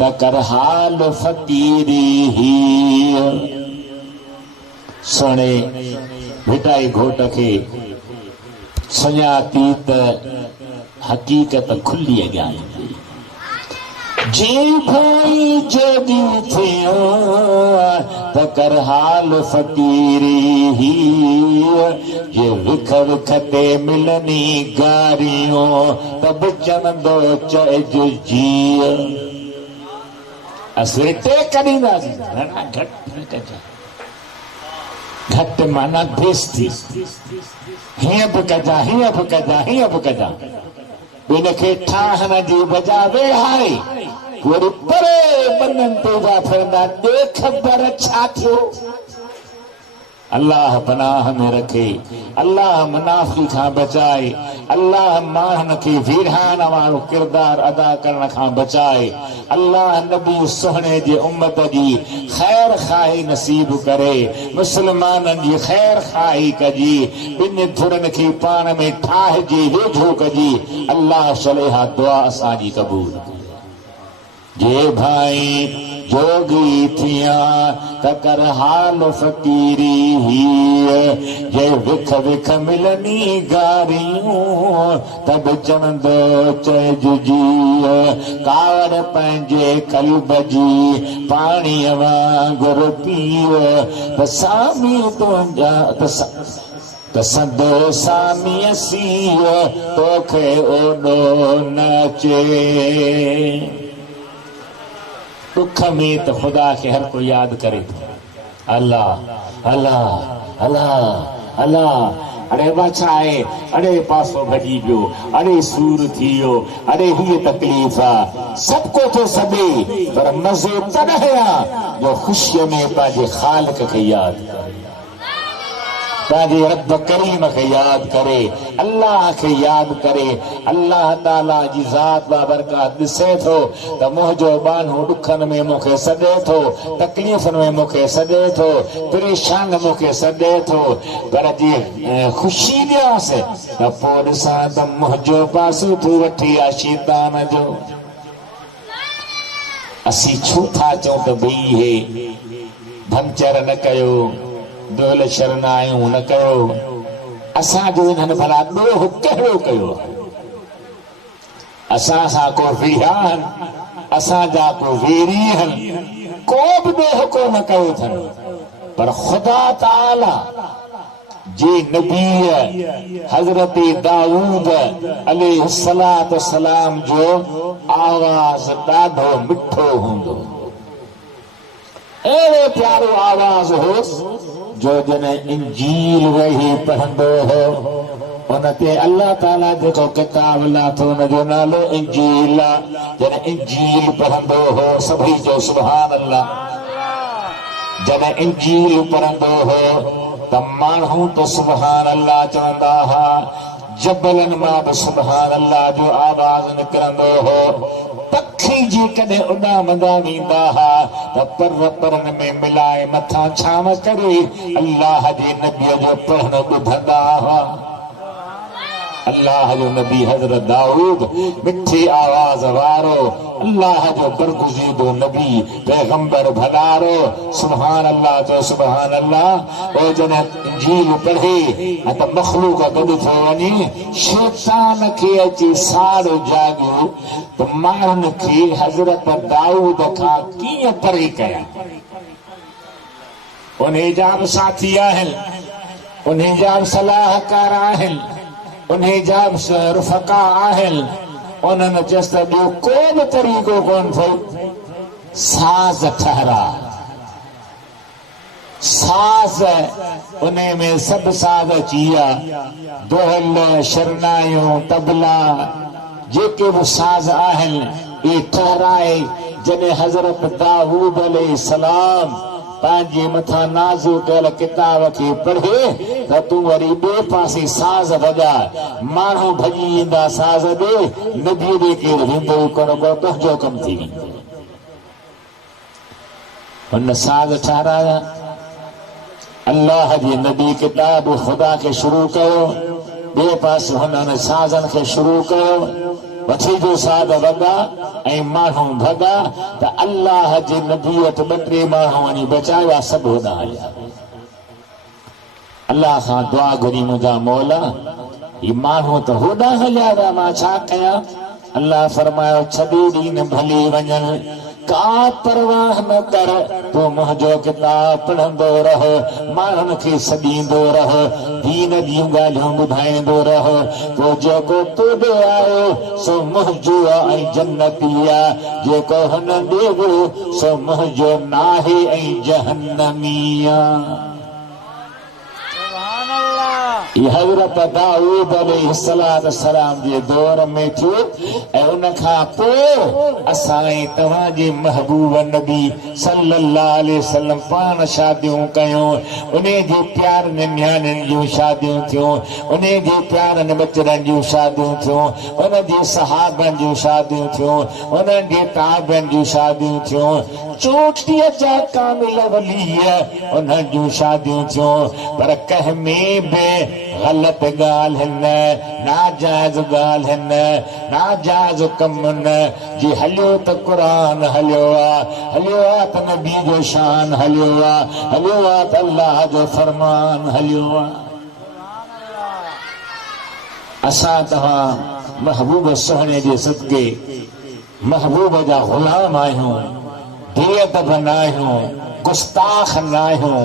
त कर हाल फ़कीरी ही। सोने भिटाई घोट खे सुञाती त हक़ीक़त खुली अॻियां ईंदी। जे भाई जोगी थियो त कर हाल फ़कीरी ही, जे विख विख ते मिलनी गारियूं त बिचंदो चइजो जीअ। असीं टे कढींदासीं, घट माना बेइज्जती, हीअं बि कजा हीअं बि कजा हीअं बि कजा, इन खे ठाहण जी बजा वेहाए वरी परे बननि ते जा फिरंदा, ॾे ख़बर छा थियो। अल्लाह पनाह में रखे, अल्लाह मुनाफ़ी खां बचाए, अल्लाह माण्हुनि खे वीरान वारो किरदार अदा करण खां बचाए, अल्लाह नबी सुहिणे जे उम्मत जी ख़ैर खाई नसीब करे, मुस्लमाननि जी ख़ैर खाई कजी, ॿिनि धुरनि खे पाण में ठाहिजी वेझो कजी। अल्लाह सलेहा दुआ असांजी क़बूल। जे भाई जोगी थिया त कर हाल फ़कीरी ही, जे विख विख मिलनी गारियूं त बिचंदो चइजो जीअ। कावड़ पंहिंजे कल्ब जी पाणीअ वांगुर पीअ, त सामी तुंहिंजा त सदो सामीअ सीअ तोखे ओॾो न अचे। दुख में तो खुदा के हर को याद करे, अल्लाह अल्लाह अल्लाह अल्लाह। अरे बचाए, अरे पासो भॼी पियो, अरे सूर थी वियो, अरे हीअ तकलीफ़ आ, सबको तो सॾे पर मज़ो तॾहिं आ जो ख़ुशीअ में पंहिंजे ख़ालिक खे यादि करे, पंहिंजे रब करीम खे यादि करे, अल्लाह खे यादि करे। अल्लाह ताला जी ज़ात बाबरकात ॾिसे थो त मुंहिंजो बानो ॾुखनि में मूंखे सॾे थो, तकलीफ़ुनि में मूंखे सॾे थो, परेशान मूंखे सॾे थो, पर जी ख़ुशी ॾियांसि त पोइ ॾिसां त मुंहिंजो पासो तूं वठी आ शैतान जो। असीं छो था चऊं त भई हे भंचर न कयो, दोल शरनायूं न कयो, असांजो इन्हनि भला ॾोह कहिड़ो कयो, असां सां को वीरान, असांजा को वेरी आहिनि, को बि ॾोह को न कयो अथनि, पर ख़ुदा ताला जी नबी हजरत दाऊद अलैहिस्सलातु सलाम जो आवाज ॾाढो मिठो हूंदो, अहिड़ो प्यारो आवाज हो जो जॾहिं इंजील वेही पढ़ंदो हो उन ते अल्लाह ताला जेको किताब लाथो उन जो नालो इंजील आहे। जॾहिं इंजील पढ़ंदो हो सभई जो सुभान अल्लाह। जॾहिं इंजील पढ़ंदो हो त माण्हू तो सुभान अल्लाह चवंदा हुआ, जबलनि मां बि सुभान अल्लाह जो आवाज़ निकिरंदो हो। पखी जी कॾहिं उॾामंदा वेंदा हुआ त परनि में मिलाए मथां छांव करे अल्लाह जे नबीअ जो पढ़णु ॿुधंदा हुआ। अल्लाह जो नबी हजरत दाऊद मिठी आवाज वारो, अल्लाह जो बरगुज़ीदो नबी पैगंबर भलारो, सुभान अल्लाह जो सुभान अल्लाह। ओ जॾहिं इंजील पढ़े त मखलूक गॾु थो वञे, शैतान खे अची साड़ो जाॻियो त माण्हुनि खे हज़रत दाऊद खां कीअं परे कयां। उन जा बि साथी आहिनि, उन जा बि सलाहकार आहिनि, उन जा बि रुफ़का आहिनि। उन्हनि चयसि त ॿियो को बि तरीक़ो कोन अथई, साज़ ठहरा। साज़ उन में सभु साज़ अची विया, दोहल, शरनायूं, तबला, जेके बि साज़ आहिनि इहे ठहराए। जॾहिं हज़रत दाऊद अलैहिस्सलाम पंहिंजे मथां नाज़िल कयल किताब खे पढ़े त तूं वरी ॿिए पासे साज़ वॼा, माण्हू भॼी ईंदा साज़ ॾे, नबीअ ॾे केरु वेंदो कोन को, तुंहिंजो कमु थी वेंदो। हुन साज़ ठहराया, अल्लाह जे नबी किताब ख़ुदा खे शुरू कयो, ॿिए पासे हुननि साज़नि खे शुरू कयो, वठी जो साध वॻा ऐं माण्हू भॻा त अल्लाह जे नबी वटि ॿ टे माण्हू वञी बचाया, सभु होॾां हलिया। अल्लाह खां दुआ घुरी, मुंहिंजा मौला ही माण्हू त होॾां हलिया विया, मां छा कयां। अल्लाह फरमायो छॾे ॾींहं भली वञनि, का परवाह न कर, तूं मुंहिंजो किताब पढ़ंदो रह, माण्हुनि खे सॾींदो रह, दीन जूं ॻाल्हियूं ॿुधाईंदो रह। तो जेको तोॾे आयो सो मुंहिंजो ऐं जन्नती आहे, जेको हुन ॾे वियो सो मुंहिंजो नाहे ऐं जहन्नमी आहे। हज़रत दाऊद अलैहिस्सलाम जे दौर में थियो ऐं उन खां पोइ असां तव्हांजे महबूब नबी सल्लल्लाहु अलैहि वसल्लम पाण शादियूं कयूं, उन जे प्यारनि नियाणियुनि जूं शादियूं थियूं, उन जे प्यारनि बचड़नि जूं शादियूं थियूं, उन जे सहाबनि जूं शादियूं थियूं, उन जे ताबिअनि जूं शादियूं थियूं, चोटीअ जा कामिल वली उन जूं शादियूं थियूं। पर कंहिं में बि ग़लत ॻाल्हि न, नाजाइज़ ॻाल्हि न, नाजाइज़ कम न जी हलियो त क़ुरान हलियो आहे, हलियो आहे त नबी जो शान हलियो आहे, हलियो आहे त अल्लाह जो फरमान हलियो आहे। असां तव्हां महबूब सुहिणे जे सदके महबूब जा ग़ुलाम आहियूं, बेअदब न आहियूं, गुस्ताख न आहियूं,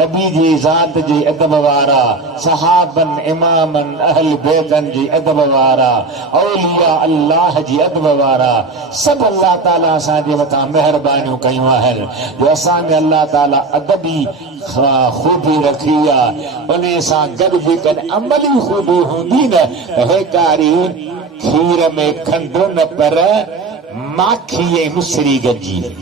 नबी जी ज़ात जी अदब वारा, सहाबन इमामन अहल बैतन जी अदब वारा, औलिया अल्लाह जी अदब वारा, सब अल्लाह ताला असांजे मथां मेहरबानियूं कयूं आहिनि जो असां में अल्लाह ताला अदबी खूबी रखी आहे। उन सां गॾु जेकॾहिं अमली खूबी हूंदी न त हेकारी खीर में खंडु न पर माखी ऐं मिसरी गॾिजी।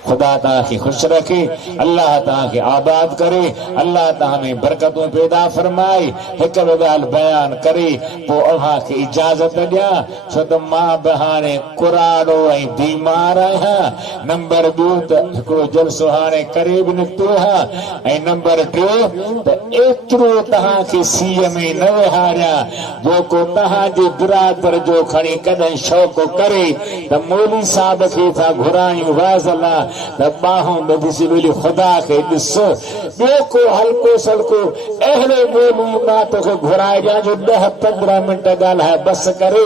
खुदा तव्हांखे ख़ुशि रखे, अल्लाह तव्हांखे आबाद करे, अल्लाह तव्हां में बरकतूं पैदा फरमाए। हिकु ॿ ॻाल्हि बयानु करे पोइ अव्हांखे इजाज़त ॾियां, छो त मां बि हाणे कुराड़ो ऐं बीमार आहियां। नंबर ॿियो त हिकिड़ो जलसो हाणे करे बि निकितो आहे, ऐं नंबर टियों त एतिरो तव्हांखे सीअ में न विहारियां जेको तव्हांजे बिरादर जो खणी कॾहिं शौक़ु करे त मौली साहब खे था घुरायूं वाज़ला त बाहूं ॿधी ॿोली ख़ुदा खे ॾिसो। ॿियो को हल्को सल्को अहिड़ो ॿोली मां तोखे घुराए ॾियां जो 10-15 मिंट ॻाल्हाए बसि करे,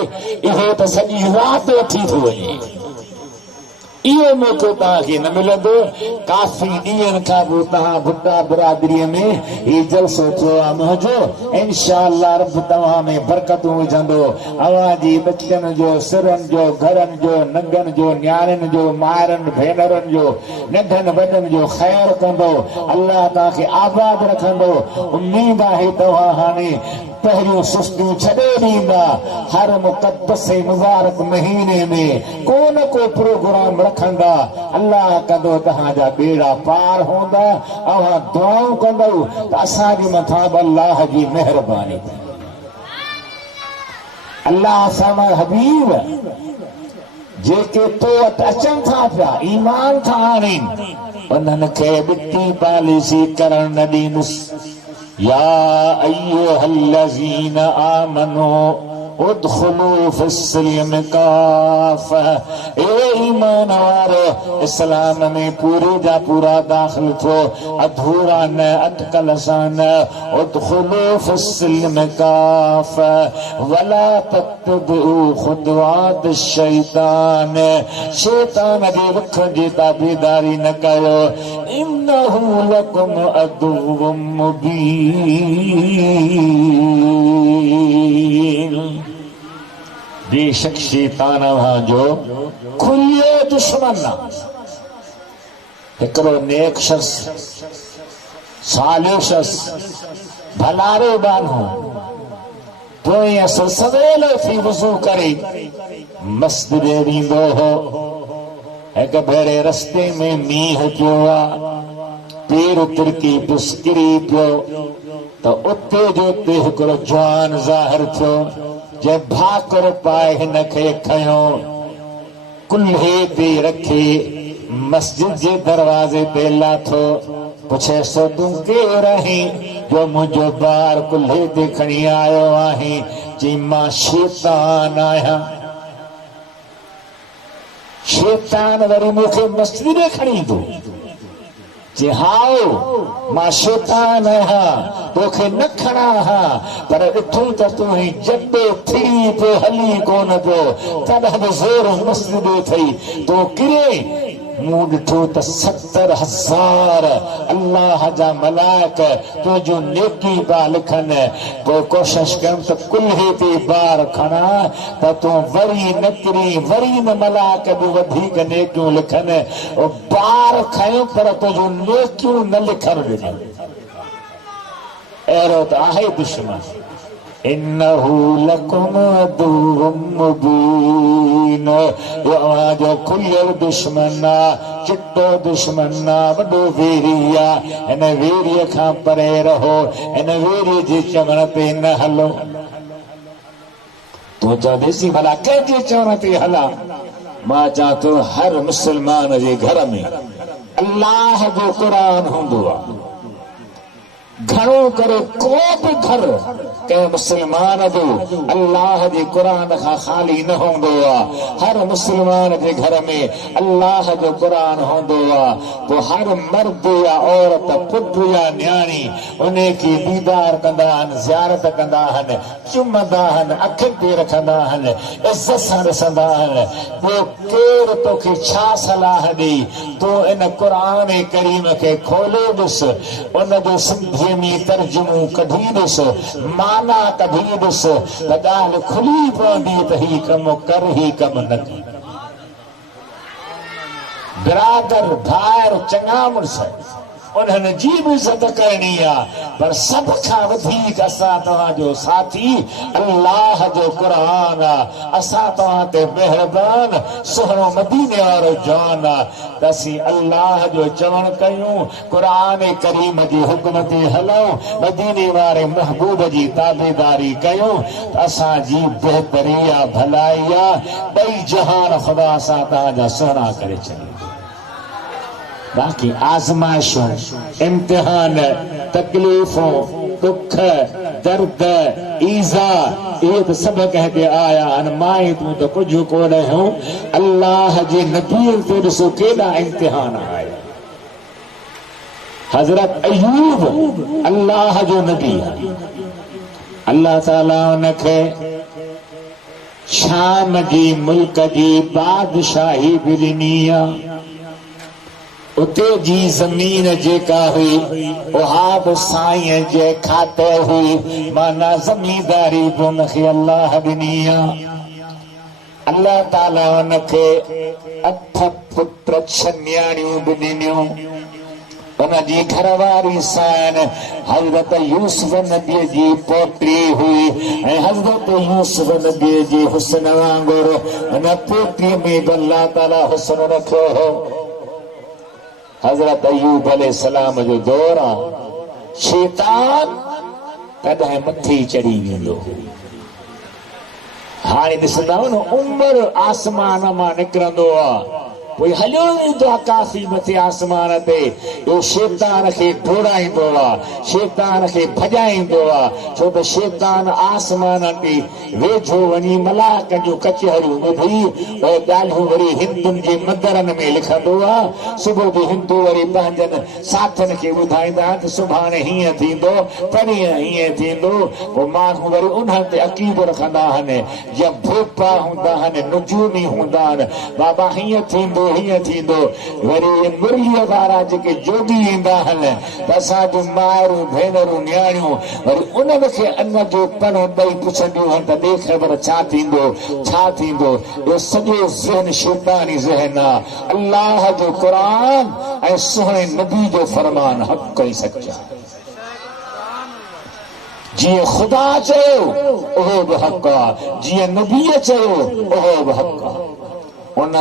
इहो त सॼी राति वठी थो वञे। इहो मौक़ो तव्हांखे न मिलंदो। काफ़ी ॾींहंनि खां पोइ तव्हां भुट्टा बिरादरीअ में हीउ जलसो थियो आहे मुंहिंजो। इंशाअल्लाह रब तव्हां में बरकतूं विझंदो। अव्हां जी बचनि जो, सिरनि जो, घरनि जो, नंगनि जो, न्याणियुनि जो, माइरनि भेनरनि जो, नंढनि वॾनि जो ख़ैर कंदो। अल्लाह तव्हांखे आबाद रखंदो। उम्मीद आहे तव्हां हाणे पहिरियों सुस्तियूं छॾे ॾींदा। हर मुक़द्दस मुबारक महीने में को न को प्रोग्राम रखंदा। अल्लाह कंदो तव्हांजा बेड़ा पार हूंदा। अव्हां दुआऊं कंदव त असांजे मथां बि अल्लाह जी महिरबानी। अल्लाह सां हबीब जेके तो वटि अचनि था पिया, ईमान था आणनि, उन्हनि खे मिटी पॉलिसी करण न ॾींदुसि। या अय्युहल्लज़ीन आमनू उदखुलू फिस्सिल्म काफ़ा। ए ईमान वारो इस्लाम में पूरे जा पूरा दाखिल थो, अधूरा न, अटकल सां न। उदखुलू फिस्सिल्म काफ़ा वला तत्तबिउ खुदवात शैतान। शैतान जे रुख जी ताबेदारी न कयो। इन्नहु लकुम अदुव्वुम मुबीन। बेशक शैतान जो खुलियो दुश्मन आहे। हिकिड़ो नेक शख्स, सालिह शख्स, भलारो बानो पोइ असर सवेल थी वज़ू करे मस्जिद वेंदो हो। हिकु भेरे रस्ते में मींहुं पियो आहे, पेर तिरकी पियुसि, किरी पियो त उते जो उते हिकिड़ो जवान ज़ाहिर थियो। जे भाकुर पाए हिन खे खयो, कुल्हे ते रखे मस्जिद जे दरवाज़े ते लाथो। पुछे सो तूं केरु आहीं जो मुंहिंजो ॿार कुल्हे ते खणी आयो आहीं? चई मां शैतान आहियां। शैतान वरी मूंखे मस्जिद में खणी ईंदो। जे हाओ मां शैतान आहियां, तोखे न खणा हा, पर ॾिठो त तूं ही जॾो थिड़ी पियो, हली कोन पियो, तॾहिं बि ज़ोर मस्जिद अथई, तो किरे। मूं ॾिठो त 70,000 अल्लाह जा मलाइक तुंहिंजो नेकी पिया लिखनि। पोइ कोशिश कयमि त कुल्हे ते ॿार खणा त तूं वरी न किरी, वरी न मलाइक बि वधीक नेकियूं लिखनि। ॿार खयो पर तुंहिंजो नेकियूं न लिखण ॾिननि। अहिड़ो त आहे दुश्मन। इन्नहु लकुम अदुव्वुम मुबीन। अव्हां जो खुलियल दुश्मन आहे, चिट्टो दुश्मन आहे, वॾो वेरी आहे। हिन वेरीअ खां परे रहो, हिन वेरीअ जे चवण ते न हलो। तूं चवंदेसी भला कंहिंजे चवण ते हलां? मां चवां थो हर मुस्लमान जे घर में अल्लाह जो क़ुरान हूंदो आहे। घणो करे को बि घर कंहिं मुस्लमान जो अल्लाह जे क़ुरान खां ख़ाली न हूंदो आहे। हर मुस्लमान जे घर में अल्लाह जो क़ुरान हूंदो आहे। पोइ हर मर्द या औरत, पुट या न्याणी उन खे दीदार कंदा आहिनि, ज़ियारत कंदा आहिनि, चुमंदा आहिनि, अखियुनि ते रखंदा आहिनि, इज़त सां ॾिसंदा आहिनि। पोइ केरु तोखे छा सलाह ॾेई, तूं इन क़ुरान करीम खे खोले ॾिस, उन जो सिंधी में तर्जुमो कढी ॾिस, माना कढी ॾिस, त ॻाल्हि खुली पवंदी त ही कमु कर, ही कमु न कर। बिरादर, भाइर, चङा मुड़स, उन्हनि जी बि इज़त करणी आहे, पर सभ खां वधीक असां तव्हांजो साथी अल्लाह जो क़ुरान आहे। असां तव्हां ते महिरबान सुहिणो मदीने वारो जान आहे त असीं अल्लाह जो चवण कयूं, क़ुरान करीम जे हुक्म ते हलूं, मदीने वारे महबूब जी ताबेदारी कयूं, त असांजी बहितरी आहे, भलाई आहे। ॿई जहान ख़ुदा सां तव्हांजा सुहिणा करे छॾींदो। बाक़ी आज़माइशूं, इम्तिहान, तकलीफ़ूं, दुख, दर्द, ईज़ा, इहे त सभु कंहिंखे आया आहिनि। मां ई तूं त कुझु कोन आहियूं। अल्लाह जे नबीअ ते ॾिसो केॾा इम्तिहान आया। हज़रत अयूब अल्लाह जो नबी आहे। अल्लाह ताला उनखे शाम जी मुल्क जी बादशाही भी ॾिनी उते जी ज़मीन जेका हुई उहा बि साईं जे खाते हुई माना ज़मींदारी बि उनखे अल्लाह ॾिनी अल्लाह ताला उनखे 8 पुट 6 न्याणियूं बि ॾिनियूं उनजी घरवारी सान हज़रत यूसुफ नबी जी पोटी हुई ऐं हज़रत यूसुफ नबी जी हुस्न वांगुरु उन पोटी में बि अल्लाह ताला हुस्न रखियो हो हज़रत अयूब अलैहिस्सलाम जो दौर आहे शैतान कॾहिं मथे चढ़ी वेंदो हाणे ॾिसंदा न उमिरि आसमान मां निकिरंदो आहे पोइ हलियो वेंदो आहे काफ़ी मथे आसमान ते ॿियो शैतान खे डोड़ाईंदो आहे शैतान खे भॼाईंदो आहे छो त शैतान आसमान ते वेझो वञी मलाकनि जूं कचहरियूं ॿुधी उहे ॻाल्हियूं वरी हिंदुनि जे मंदरनि में लिखंदो आहे सुबुह जो हिंदू वरी पंहिंजनि साथनि खे ॿुधाईंदा त सुभाणे हीअं थींदो परीहं हीअं थींदो पोइ माण्हू वरी उन्हनि ते अक़ीदो रखंदा आहिनि जीअं भोपा हूंदा आहिनि नुजूमी हूंदा आहिनि बाबा हीअं थींदो हीअं थींदो वरी मुरलीअ वारा जेके जोगी ईंदा आहिनि त असां जूं माइरूं भेनरूं न्याणियूं वरी उन्हनि खे अन्न जो पणो ॾेई पुछंदियूं आहिनि त ॾे ख़बर छा थींदो इहो सॼो ज़हन शैतानी ज़हन आहे अल्लाह जो क़ुरान ऐं सुहिणे नबी जो फरमान हक़ ऐं सचा जीअं ख़ुदा चयो उहो बि हक़ आहे जीअं नबीअ चयो उहो बि हक़ आहे उन